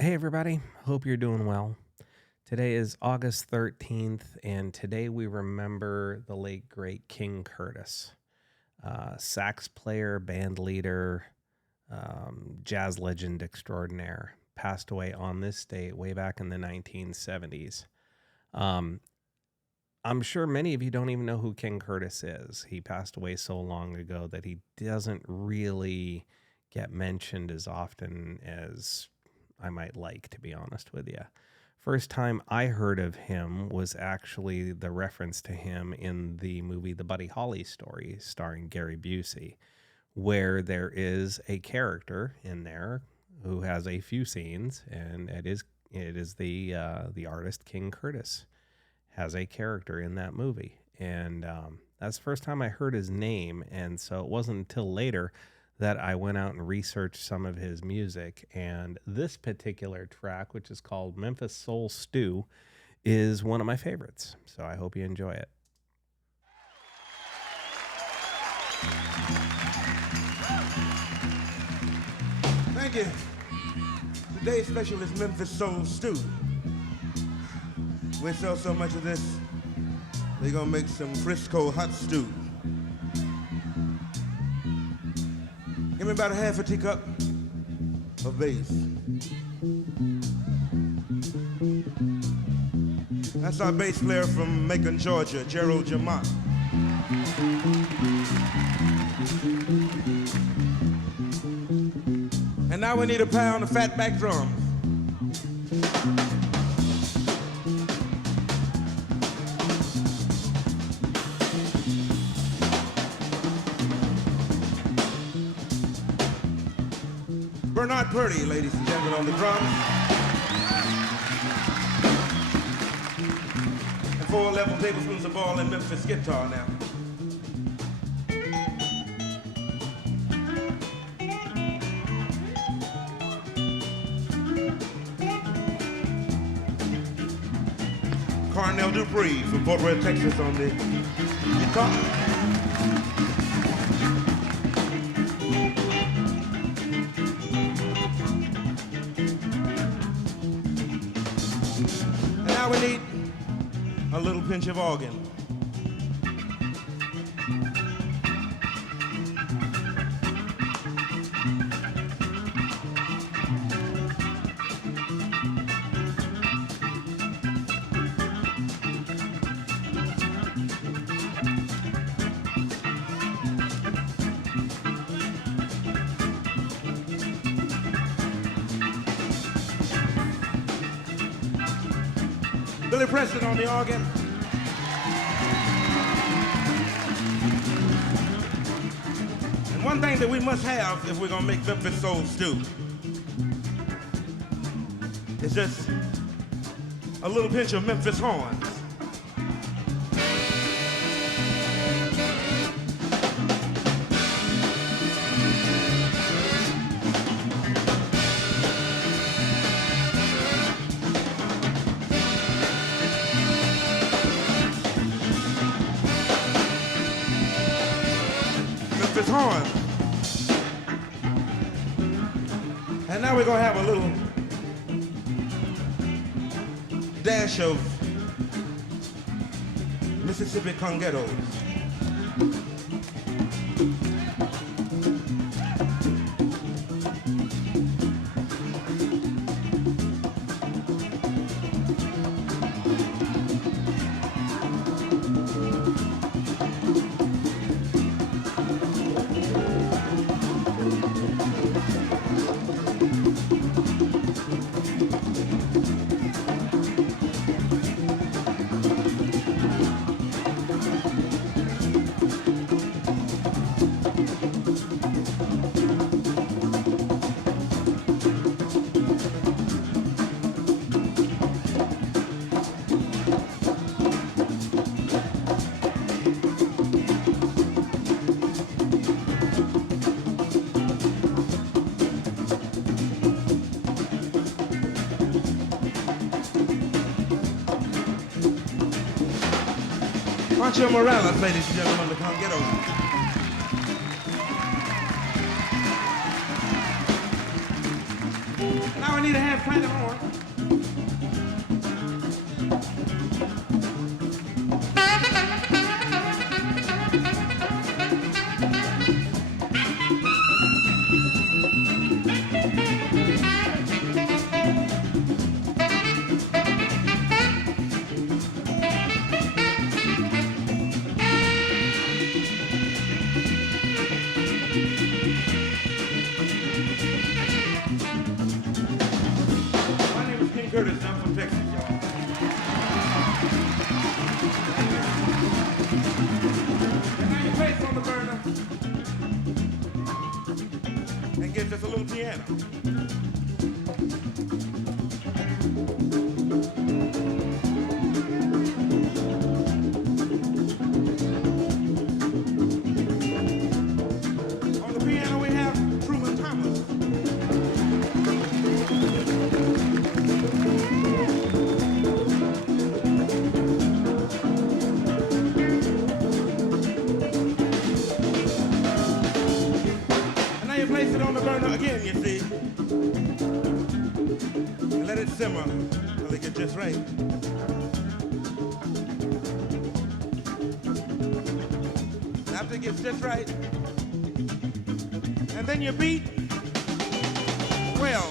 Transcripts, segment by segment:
Hey, everybody. Hope you're doing well. Today is August 13th, and today we remember the late, great King Curtis, sax player, band leader, jazz legend extraordinaire. Passed away on this date way back in the 1970s. Um, I'm sure many of you don't even know who King Curtis is. He passed away so long ago that he doesn't really get mentioned as often as I might like, to be honest with you. First time I heard of him was actually the reference to him in the movie The Buddy Holly Story, starring Gary Busey, where there is a character in there who has a few scenes, and it is the artist King Curtis has a character in that movie, and that's the first time I heard his name. And so it wasn't until later that I went out and researched some of his music, and this particular track, which is called Memphis Soul Stew, is one of my favorites. So I hope you enjoy it. Thank you. Today's special is Memphis Soul Stew. We sell so much of this, we're gonna make some Frisco hot stew. Give me about a half a teacup of bass. That's our bass player from Macon, Georgia, Gerald Jamont. And now we need a pound of fatback drums. Bernard Purdy, ladies and gentlemen, on the drums. And 4 level tablespoons of ball and Memphis guitar now. Carnell Dupree from Fort Worth, Texas on the guitar. We need a little pinch of organ. Billy Preston on the organ. And one thing that we must have if we're gonna make Memphis Soul Stew is just a little pinch of Memphis horns. Horn. And now we're gonna have a little dash of Mississippi congettos. Pancho Morales, ladies and gentlemen, to come get over. Now I need a hand playing the horn. My name is King Curtis, and I'm from Texas, y'all. And now you place on the burner and get just a little piano. On the piano we have Truman Thomas. And now you place it on the burner again, you see. And let it simmer till it gets just right. After it gets just right, and then you beat, well,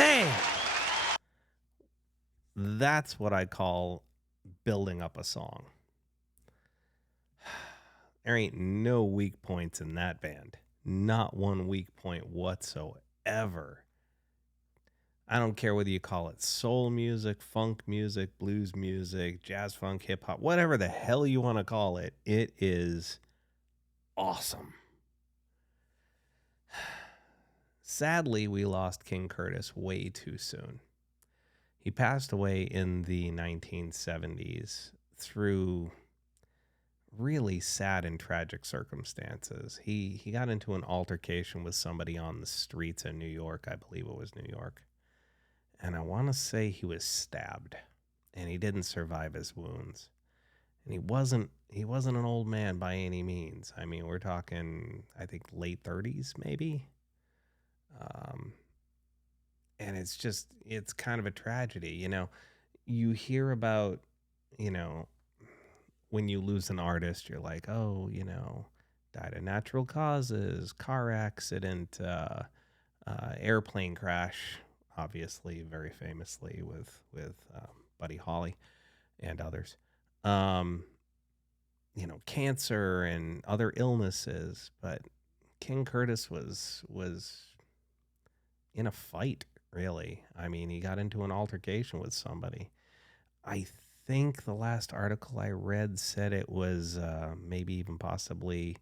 Man, that's what I call building up a song. There ain't no weak points in that band. Not one weak point whatsoever. I don't care whether you call it soul music, funk music, blues music, jazz funk, hip hop, whatever the hell you want to call it. It is awesome. Sadly, we lost King Curtis way too soon. He passed away in the 1970s through really sad and tragic circumstances. He got into an altercation with somebody on the streets in New York. I believe it was New York. And I want to say he was stabbed, and he didn't survive his wounds. And he wasn't an old man by any means. I mean, we're talking, I think, late 30s maybe. And it's kind of a tragedy. You know, you hear about, you know, when you lose an artist, you're like, oh, you know, died of natural causes, car accident, airplane crash, obviously, very famously with Buddy Holly and others. um, cancer and other illnesses. But King Curtis was in a fight, really. I mean, he got into an altercation with somebody. I think the last article I read said it was maybe even possibly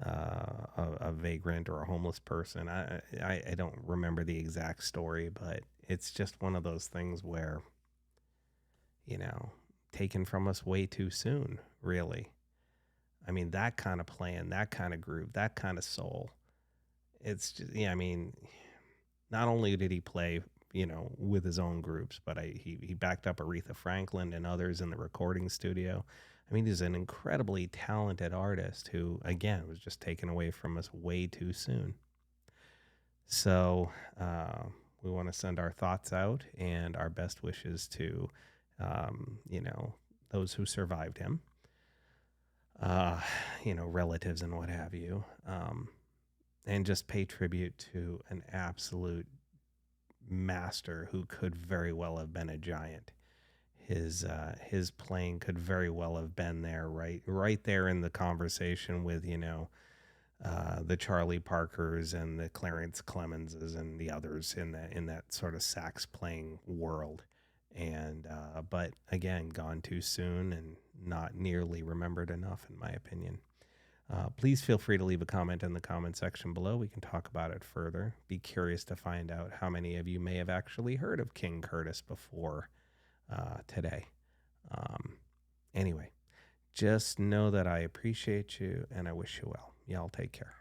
a vagrant or a homeless person. I don't remember the exact story, but it's just one of those things where, you know, taken from us way too soon, really. I mean, that kind of playing, that kind of groove, that kind of soul. It's just, yeah, I mean, not only did he play, with his own groups, but he backed up Aretha Franklin and others in the recording studio. I mean, he's an incredibly talented artist who, again, was just taken away from us way too soon. So we want to send our thoughts out and our best wishes to, those who survived him, uh, relatives and what have you, and just pay tribute to an absolute master who could very well have been a giant. His playing could very well have been there, right there in the conversation with the Charlie Parkers and the Clarence Clemenses and the others in that sort of sax playing world. And but again, gone too soon and not nearly remembered enough, in my opinion. Please feel free to leave a comment in the comment section below. We can talk about it further. Be curious to find out how many of you may have actually heard of King Curtis before today. Anyway, just know that I appreciate you and I wish you well. Y'all take care.